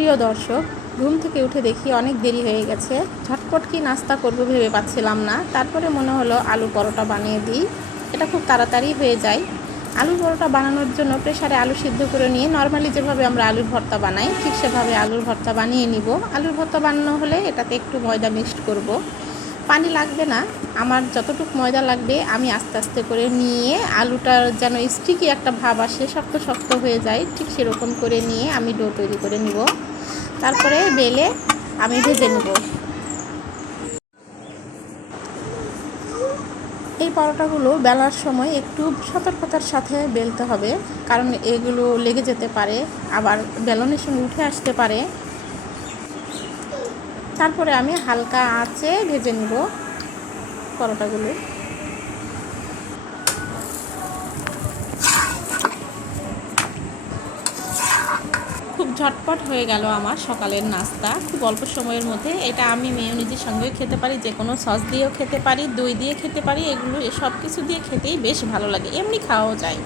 প্রিয় দর্শক, ঘুম থেকে উঠে দেখি অনেক দেরি হয়ে গেছে। ঝটপট কি নাস্তা করব ভেবে পাচ্ছিলাম না। তারপরে মনে হলো আলু পরোটা বানিয়ে দিই, এটা খুব তাড়াতাড়ি হয়ে যায়। আলু পরোটা বানানোর জন্য প্রেসারে আলু সিদ্ধ করে নিয়ে নর্মালি যেভাবে আমরা আলুর ভর্তা বানাই ঠিক সেভাবে আলুর ভর্তা বানিয়ে নিব। আলুর ভর্তা বানানো হলে এটাতে একটু ময়দা মিক্সড করব, পানি লাগবে না। আমার যতটুকু ময়দা লাগবে আমি আস্তে আস্তে করে নিয়ে আলুটার যেন স্টিকি একটা ভাব আসে, শক্ত শক্ত হয়ে যায়, ঠিক সেরকম করে নিয়ে আমি ডো তৈরি করে নিব। তারপরে বেলে আমি ভেজে নেব। এই পরোটাগুলো বেলার সময় একটু সতর্কতার সাথে বেলতে হবে, কারণ এগুলো লেগে যেতে পারে, আবার বেলনের সঙ্গে উঠে আসতে পারে। তারপরে আমি হালকা আঁচে ভেজে নেব পরোটাগুলো। খুব ঝটপট হয়ে গেল আমার সকালের নাস্তা, খুব অল্প সময়ের মধ্যে। এটা আমি মেয়োনিজের সঙ্গেও খেতে পারি, যে কোনো সস দিয়েও খেতে পারি, দই দিয়ে খেতে পারি, এগুলো সব কিছু দিয়ে খেতেই বেশ ভালো লাগে, এমনি খাওয়াও যায়।